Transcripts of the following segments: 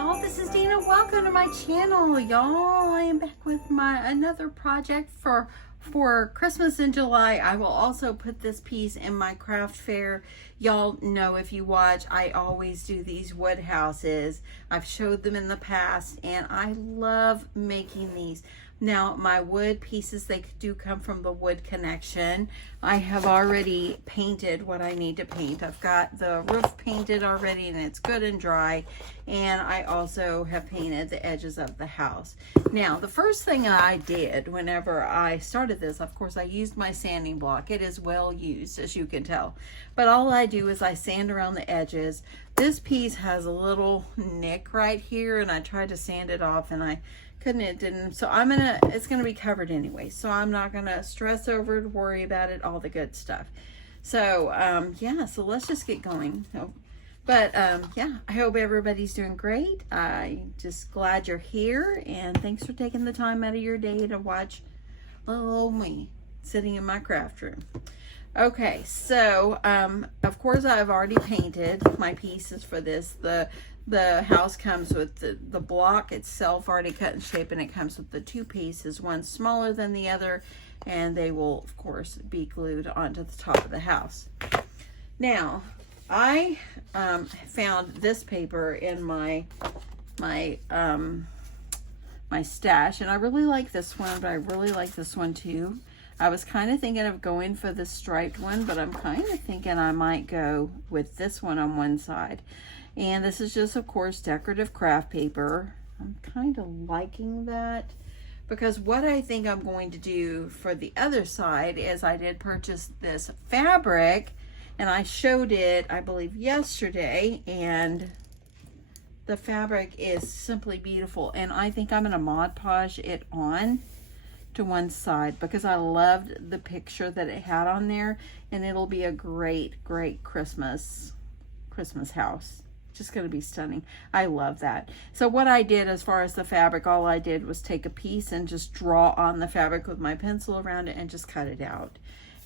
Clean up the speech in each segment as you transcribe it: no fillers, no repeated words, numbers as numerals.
y'all, this is Deanna. Welcome to my channel, y'all. I am back with another project for Christmas in July. I will also put this piece in my craft fair. Y'all know, if you watch, I always do these wood houses. I've showed them in the past and I love making these. Now, my wood pieces, they do come from the Wood Connection. I have already painted what I need to paint. I've got the roof painted already and it's good and dry. And I also have painted the edges of the house. Now, the first thing I did whenever I started this, of course, I used my sanding block. It is well used, as you can tell. But all I do is I sand around the edges. This piece has a little nick right here and I tried to sand it off and I couldn't, it didn't. So it's gonna be covered anyway. So I'm not gonna stress over it, worry about it, all the good stuff. So yeah, so let's just get going. Yeah, I hope everybody's doing great. I'm just glad you're here and thanks for taking the time out of your day to watch little old me sitting in my craft room. Okay, so of course I've already painted my pieces for this. The house comes with the block itself already cut in shape, and it comes with the two pieces, one smaller than the other, and they will of course be glued onto the top of the house. Now I found this paper in my stash, and I really like this one, but I really like this one too. I was kind of thinking of going for the striped one, but I'm kind of thinking I might go with this one on one side. And this is just, of course, decorative craft paper. I'm kind of liking that because what I think I'm going to do for the other side is I did purchase this fabric and I showed it, I believe, yesterday, and the fabric is simply beautiful. And I think I'm going to Mod Podge it on to one side because I loved the picture that it had on there, and it'll be a great Christmas house. Just going to be stunning. I love that. So what I did as far as the fabric, all I did was take a piece and just draw on the fabric with my pencil around it and just cut it out.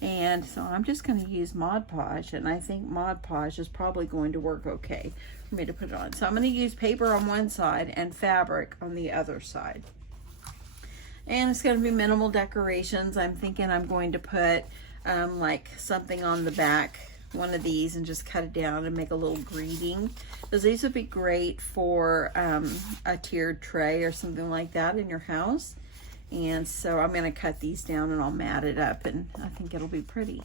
And so I'm just going to use Mod Podge, and I think Mod Podge is probably going to work okay for me to put it on. So I'm going to use paper on one side and fabric on the other side. And it's going to be minimal decorations. I'm thinking I'm going to put like something on the back, one of these, and just cut it down and make a little greeting, because these would be great for a tiered tray or something like that in your house. And so I'm going to cut these down and I'll mat it up, and I think it'll be pretty.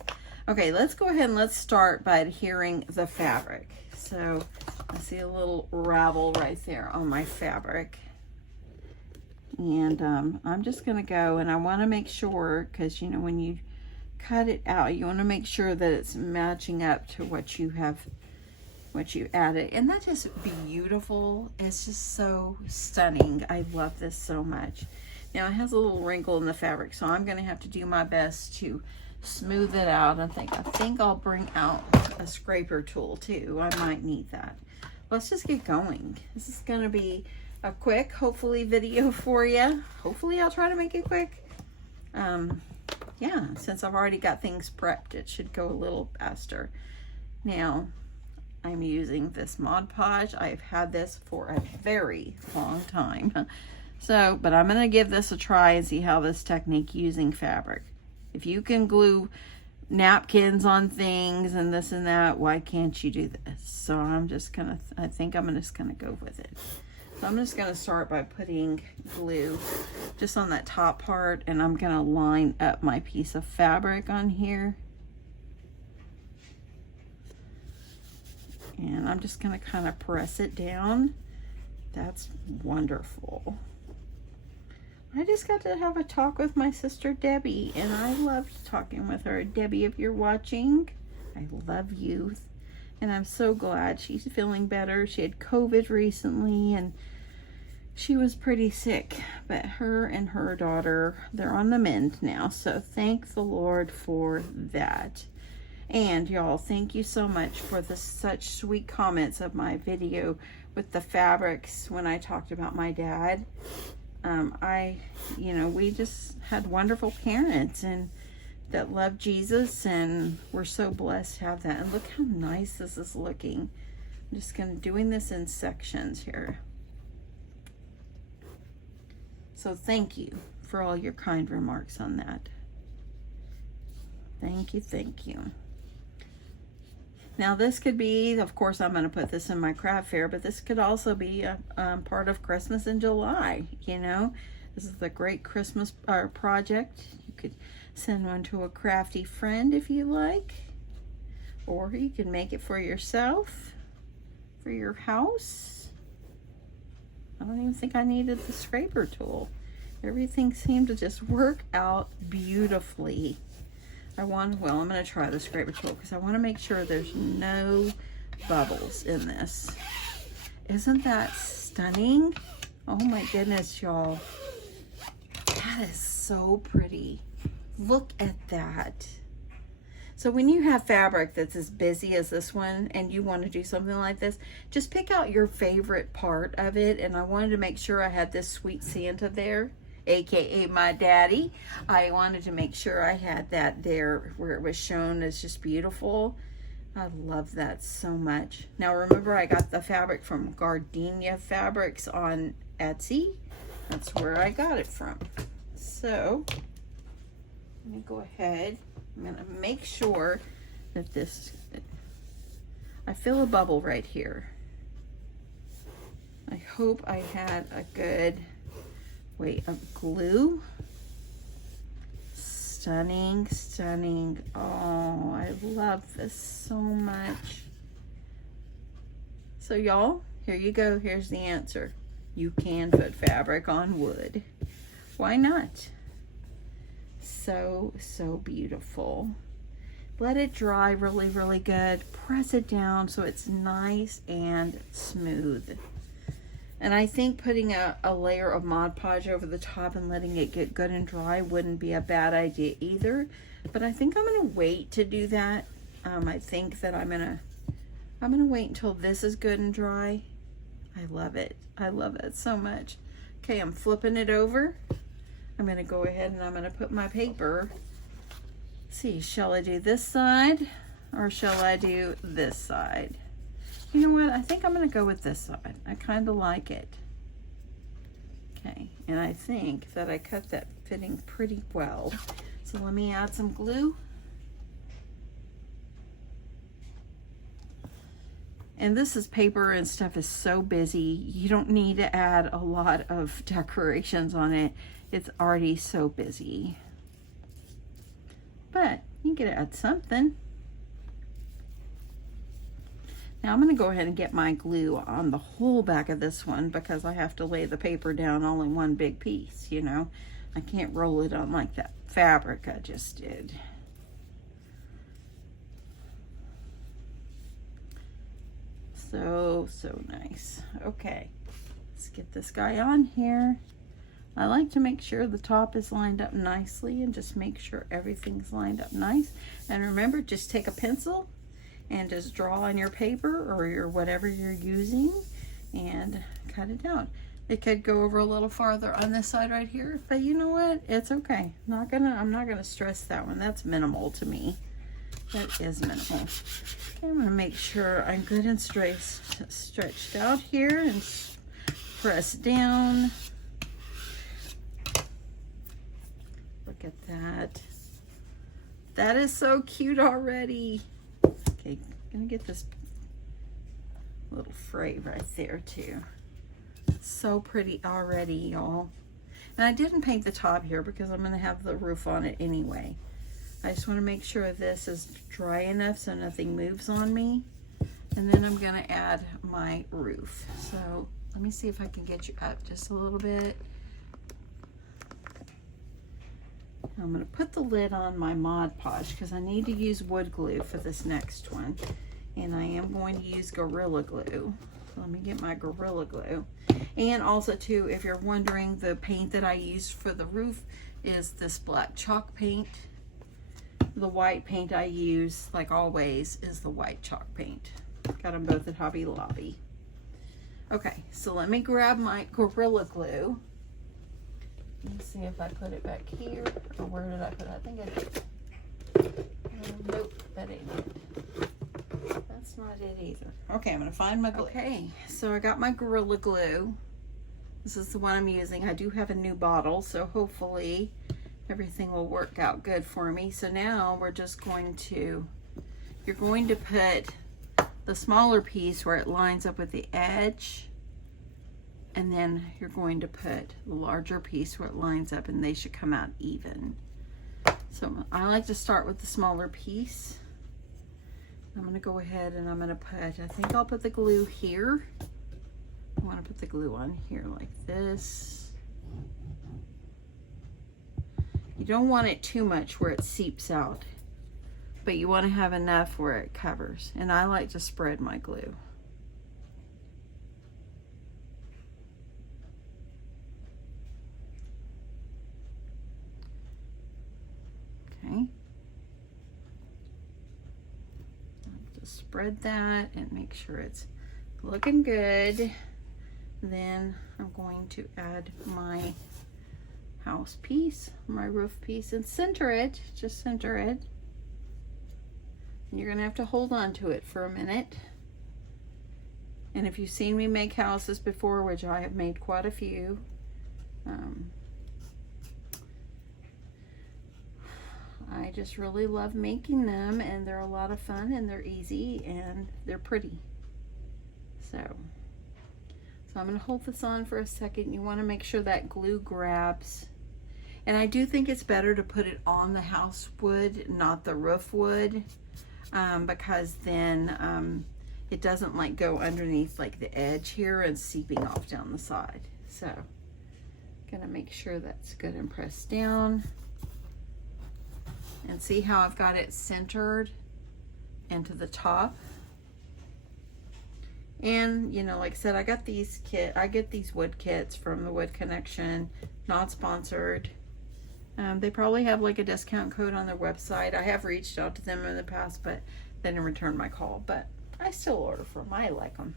Okay, let's go ahead and let's start by adhering the fabric. So I see a little ravel right there on my fabric. And I'm just going to go, and I want to make sure, because you know when you cut it out, you want to make sure that it's matching up to what you added. And that's just beautiful. It's just so stunning. I love this so much. Now it has a little wrinkle in the fabric, so I'm going to have to do my best to smooth it out. I think I'll bring out a scraper tool too. I might need that. Let's just get going. This is going to be a quick, hopefully, video for you. Hopefully I'll try to make it quick. Yeah, since I've already got things prepped, it should go a little faster. Now, I'm using this Mod Podge. I've had this for a very long time. So, but I'm going to give this a try and see how this technique using fabric. If you can glue napkins on things and this and that, why can't you do this? So I think I'm just going to go with it. So I'm just going to start by putting glue just on that top part, and I'm going to line up my piece of fabric on here. And I'm just going to kind of press it down. That's wonderful. I just got to have a talk with my sister Debbie, and I loved talking with her. Debbie, if you're watching, I love you. And I'm so glad she's feeling better. She had COVID recently and she was pretty sick, but her and her daughter, they're on the mend now. So thank the Lord for that. And y'all, thank you so much for such sweet comments of my video with the fabrics when I talked about my dad. We just had wonderful parents and that love Jesus, and we're so blessed to have that. And look how nice this is looking. I'm just doing this in sections here. So thank you for all your kind remarks on that. Thank you, thank you. Now this could be, of course I'm going to put this in my craft fair, but this could also be a part of Christmas in July, you know. This is a great Christmas project. You could send one to a crafty friend if you like, or you can make it for yourself, for your house. I don't even think I needed the scraper tool. Everything seemed to just work out beautifully. well, I'm going to try the scraper tool because I want to make sure there's no bubbles in this. Isn't that stunning? Oh my goodness, y'all. That is so pretty. Look at that. So when you have fabric that's as busy as this one and you want to do something like this, just pick out your favorite part of it. And I wanted to make sure I had this Sweet Santa there, aka my daddy. I wanted to make sure I had that there where it was shown as just beautiful. I love that so much. Now remember, I got the fabric from Gardenia Fabrics on Etsy. That's where I got it from. So let me go ahead. I'm gonna make sure that this, I feel a bubble right here. I hope I had a good weight of glue. Stunning, stunning. Oh, I love this so much. So y'all, here you go. Here's the answer. You can put fabric on wood. Why not? So, so beautiful. Let it dry really, really good. Press it down so it's nice and smooth. And I think putting a layer of Mod Podge over the top and letting it get good and dry wouldn't be a bad idea either. But I think I'm gonna wait to do that. I think that I'm gonna wait until this is good and dry. I love it. I love it so much. Okay, I'm flipping it over. I'm gonna go ahead and I'm gonna put my paper. See, shall I do this side or shall I do this side? You know what? I think I'm gonna go with this side. I kind of like it. Okay, and I think that I cut that fitting pretty well. So let me add some glue. And this is paper and stuff is so busy. You don't need to add a lot of decorations on it. It's already so busy. But you get to add something. Now I'm going to go ahead and get my glue on the whole back of this one because I have to lay the paper down all in one big piece, you know. I can't roll it on like that fabric I just did. So, so nice. Okay, let's get this guy on here. I like to make sure the top is lined up nicely and just make sure everything's lined up nice. And remember, just take a pencil and just draw on your paper or your whatever you're using and cut it down. It could go over a little farther on this side right here, but you know what? It's okay. I'm not gonna stress that one. That's minimal to me. That is minimal. Okay, I'm gonna make sure I'm good and stretched out here and press down. Look at that. That is so cute already. Okay, gonna get this little fray right there too. So pretty already, y'all. And I didn't paint the top here because I'm gonna have the roof on it anyway. I just want to make sure this is dry enough so nothing moves on me. And then I'm gonna add my roof. So let me see if I can get you up just a little bit. I'm going to put the lid on my Mod Podge because I need to use wood glue for this next one. And I am going to use Gorilla Glue. So let me get my Gorilla Glue. And also too, if you're wondering, the paint that I used for the roof is this black chalk paint. The white paint I use, like always, is the white chalk paint. Got them both at Hobby Lobby. Okay, so let me grab my Gorilla Glue. Let me see if I put it back here, or where did I put it? I think I did. Nope, that ain't it. That's not it either. Okay, I'm gonna find my glue. Okay, so I got my Gorilla Glue. This is the one I'm using. I do have a new bottle, so hopefully everything will work out good for me. So now we're just going to, you're going to put the smaller piece where it lines up with the edge, and then you're going to put the larger piece where it lines up, and they should come out even. So I like to start with the smaller piece. I'm going to go ahead and I'm going to put, I think I'll put the glue here. I want to put the glue on here like this. You don't want it too much where it seeps out, but you want to have enough where it covers. And I like to spread my glue. Okay. Just spread that and make sure it's looking good. Then I'm going to add my house piece, my roof piece, and center it, just center it. And you're gonna have to hold on to it for a minute. And if you've seen me make houses before, which I have made quite a few, I just really love making them, and they're a lot of fun, and they're easy, and they're pretty. So I'm going to hold this on for a second. You want to make sure that glue grabs. And I do think it's better to put it on the house wood, not the roof wood, because then it doesn't like go underneath like the edge here and seeping off down the side. So going to make sure that's good and pressed down. And see how I've got it centered into the top. And you know, like I said, I get these wood kits from the Wood Connection, not sponsored. They probably have like a discount code on their website. I have reached out to them in the past, but they didn't return my call. But I still order from them. I like them.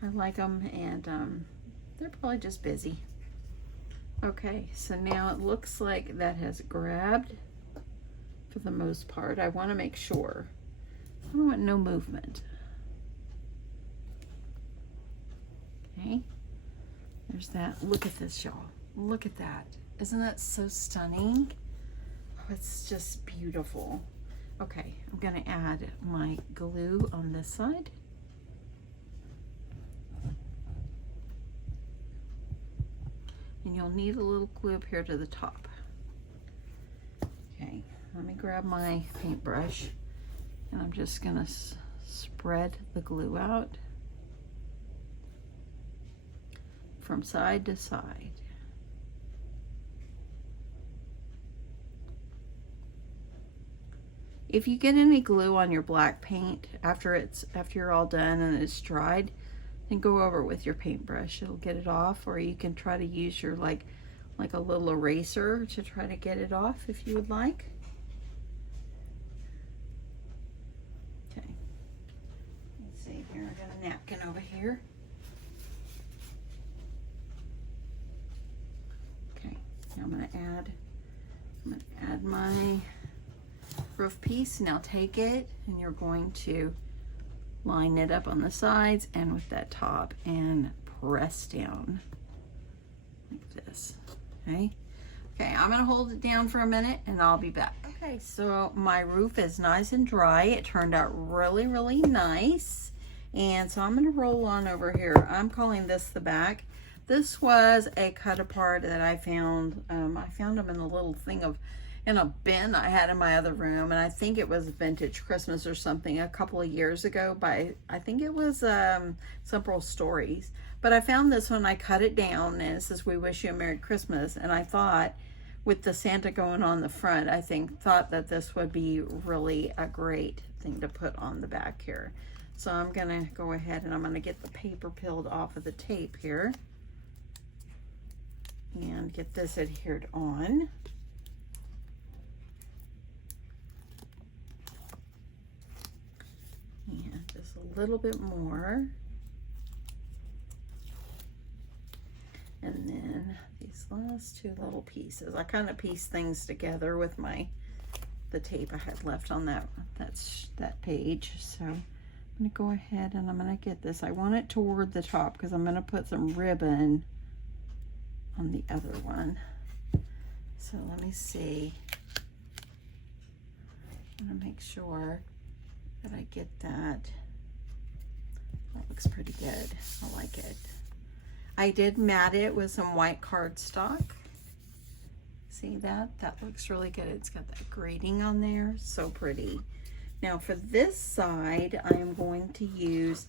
I like them, and they're probably just busy. Okay, so now it looks like that has grabbed for the most part. I want to make sure. I don't want no movement. Okay, there's that. Look at this, y'all. Look at that. Isn't that so stunning? Oh, it's just beautiful. Okay, I'm gonna add my glue on this side. And you'll need a little glue up here to the top. Okay, let me grab my paintbrush, and I'm just gonna spread the glue out from side to side. If you get any glue on your black paint after you're all done and it's dried, then go over it with your paintbrush. It'll get it off, or you can try to use your like a little eraser to try to get it off if you would like. Okay. Let's see here. I got a napkin over here. I'm going to add my roof piece. Now take it, and you're going to line it up on the sides and with that top and press down like this. Okay. Okay, I'm going to hold it down for a minute and I'll be back. Okay, so my roof is nice and dry. It turned out really, really nice. And so I'm going to roll on over here. I'm calling this the back. This was a cut apart that I found. I found them in a little thing in a bin I had in my other room, and I think it was Vintage Christmas or something a couple of years ago by, I think it was Simple Stories. But I found this one, I cut it down, and it says, "We wish you a Merry Christmas." And I thought, with the Santa going on the front, thought that this would be really a great thing to put on the back here. So I'm gonna go ahead and I'm gonna get the paper peeled off of the tape here and get this adhered on. And just a little bit more. And then these last two little pieces. I kind of piece things together with the tape I had left on that page. So I'm gonna go ahead and I'm gonna get this. I want it toward the top because I'm gonna put some ribbon on the other one. So let me see. I'm gonna make sure that I get that. That looks pretty good. I like it. I did mat it with some white cardstock. See that? That looks really good. It's got that grading on there. So pretty. Now for this side, I'm going to use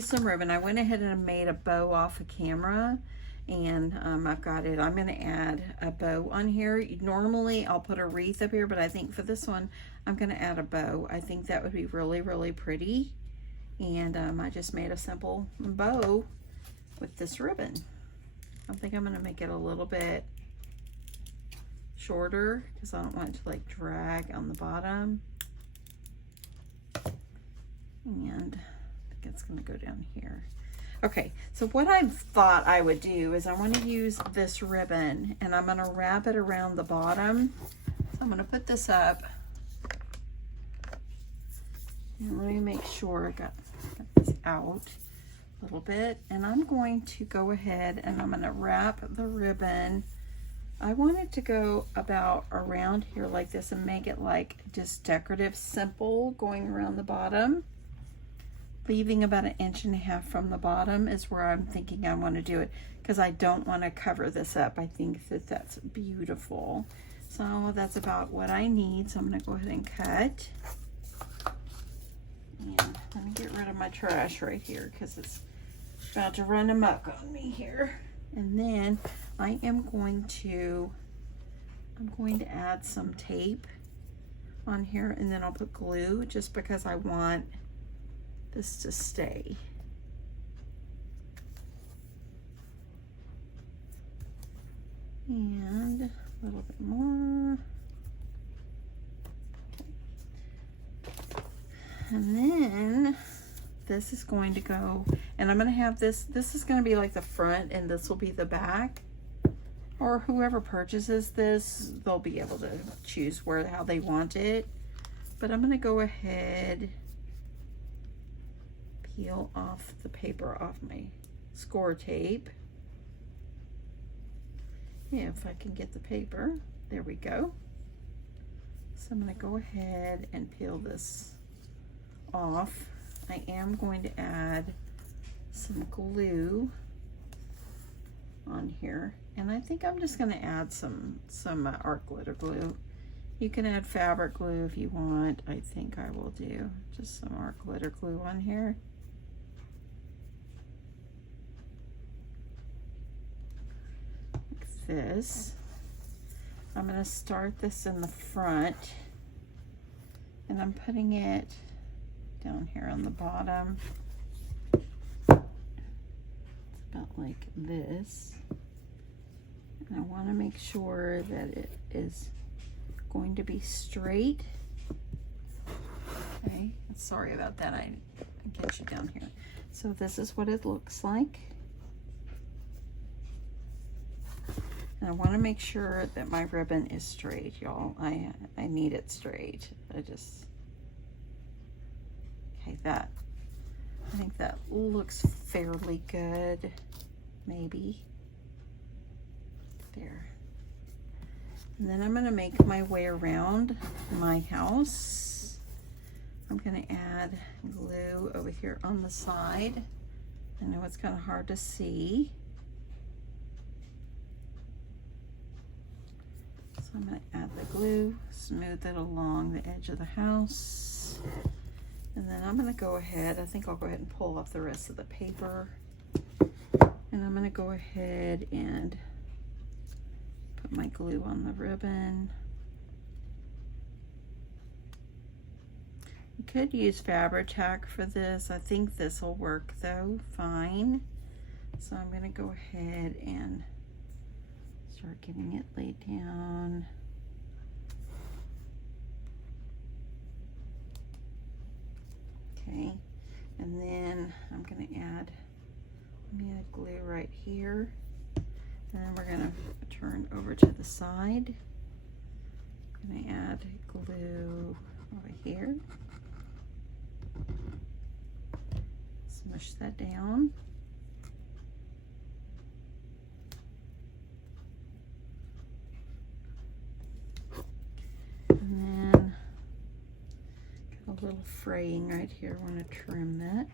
some ribbon. I went ahead and made a bow off of camera, and I've got it. I'm going to add a bow on here. Normally I'll put a wreath up here, but I think for this one, I'm going to add a bow. I think that would be really, really pretty. And I just made a simple bow with this ribbon. I think I'm going to make it a little bit shorter because I don't want it to like drag on the bottom. And I think it's going to go down here. Okay, so what I thought I would do is I want to use this ribbon, and I'm going to wrap it around the bottom. So I'm going to put this up. And let me make sure I got this out a little bit. And I'm going to go ahead and I'm going to wrap the ribbon. I want it to go about around here like this and make it like just decorative, simple, going around the bottom. Leaving about 1.5 inches from the bottom is where I'm thinking I want to do it, because I don't want to cover this up. I think that that's beautiful. So that's about what I need. So I'm going to go ahead and cut. And let me get rid of my trash right here because it's about to run amok on me here. And then I am going to add some tape on here, and then I'll put glue just because I want this to stay. And a little bit more. And then this is going to go, and I'm going to have this is going to be like the front, and this will be the back. Or whoever purchases this, they'll be able to choose how they want it. But I'm going to go ahead, peel off the paper off my score tape. Yeah, if I can get the paper. There we go. So I'm going to go ahead and peel this off. I am going to add some glue on here, and I think I'm just going to add some art glitter glue. You can add fabric glue if you want. I think I will do just some art glitter glue on here. Like this. I'm going to start this in the front, and I'm putting it down here on the bottom. It's about like this. And I want to make sure that it is going to be straight. Okay, sorry about that. I get you down here. So this is what it looks like. And I want to make sure that my ribbon is straight, y'all. I need it straight. Okay, I think that looks fairly good. Maybe. There. And then I'm going to make my way around my house. I'm going to add glue over here on the side. I know it's kind of hard to see. So I'm going to add the glue, smooth it along the edge of the house. And then I'm going to go ahead, I think I'll go ahead and pull off the rest of the paper. And I'm going to go ahead and put my glue on the ribbon. You could use Fabri-Tac for this. I think this will work though, fine. So I'm going to go ahead and start getting it laid down. Okay, and then I'm going to add glue right here. And then we're going to turn over to the side. I'm going to add glue over here. Smush that down. fraying right here. I want to trim that.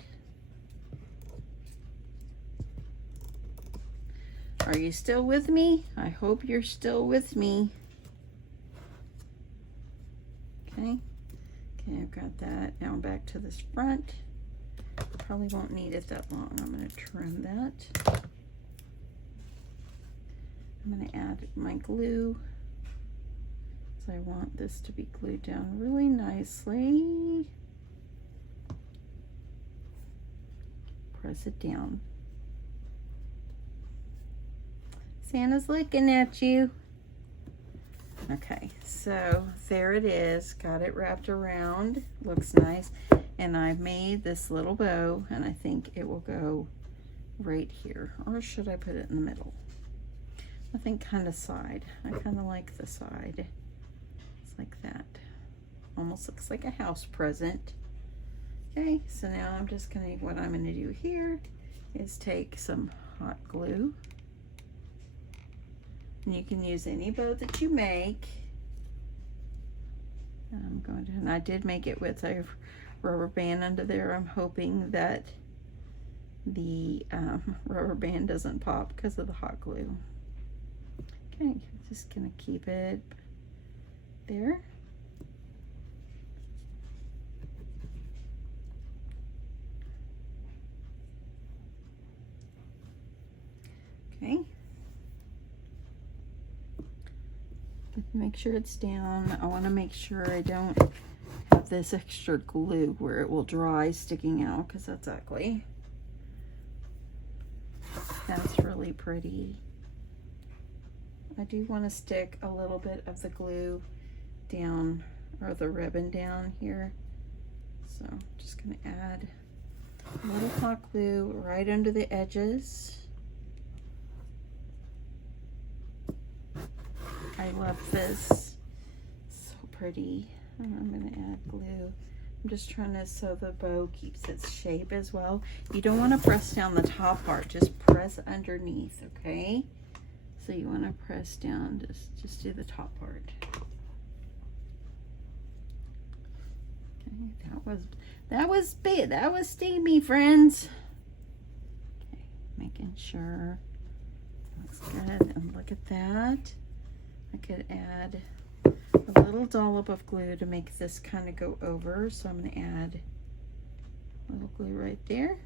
Are you still with me? I hope you're still with me. Okay. Okay, I've got that. Now back to this front. Probably won't need it that long. I'm going to trim that. I'm going to add my glue. So I want this to be glued down really nicely. Press it down. Santa's looking at you. Okay, so there it is. Got it wrapped around. Looks nice. And I've made this little bow, and I think it will go right here. Or should I put it in the middle? I think kind of side. I kind of like the side. It's like that. Almost looks like a house present. Okay, so now I'm just gonna, what I'm gonna do here is take some hot glue. And you can use any bow that you make. And I'm going to, and I did make it with a rubber band under there. I'm hoping that the rubber band doesn't pop because of the hot glue. Okay, just gonna keep it there. Okay. Make sure it's down. I want to make sure I don't have this extra glue where it will dry sticking out, because that's ugly. That's really pretty. I do want to stick a little bit of the glue down, or the ribbon down here. So I'm just going to add a little hot glue right under the edges. I love this. So pretty. I'm going to add glue. I'm just trying to, so the bow keeps its shape as well. You don't want to press down the top part, just press underneath, okay? So you want to press down, just do the top part. Okay, that was steamy, friends. Okay, making sure looks good. And look at that. I could add a little dollop of glue to make this kind of go over. So I'm going to add a little glue right there.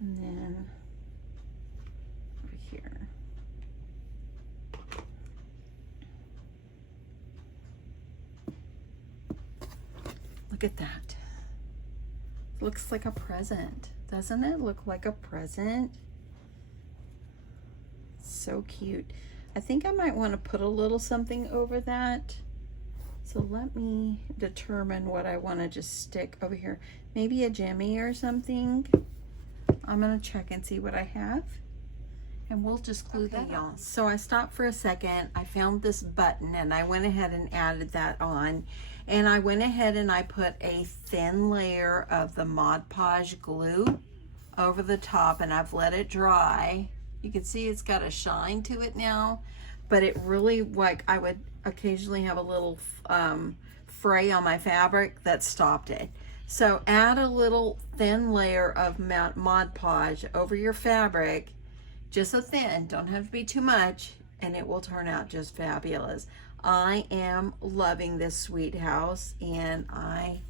And then over here. Look at that. Looks like a present. Doesn't it look like a present? So cute. I think I might want to put a little something over that. So let me determine what I want to just stick over here. Maybe a jimmy or something. I'm going to check and see what I have. And we'll just glue that on. So I stopped for a second. I found this button and I went ahead and added that on. And I went ahead and I put a thin layer of the Mod Podge glue over the top, and I've let it dry. You can see it's got a shine to it now, but it really, like, I would occasionally have a little fray on my fabric that stopped it. So add a little thin layer of Mod Podge over your fabric, just a thin, don't have to be too much, and it will turn out just fabulous. I am loving this sweet house, and I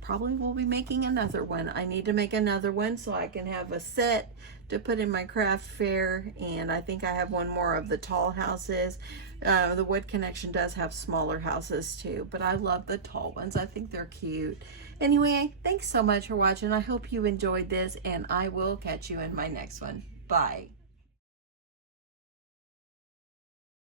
probably will be making another one. I need to make another one so I can have a set to put in my craft fair, and I think I have one more of the tall houses. The Wood Connection does have smaller houses too, but I love the tall ones. I think they're cute. Anyway, thanks so much for watching. I hope you enjoyed this, and I will catch you in my next one. Bye.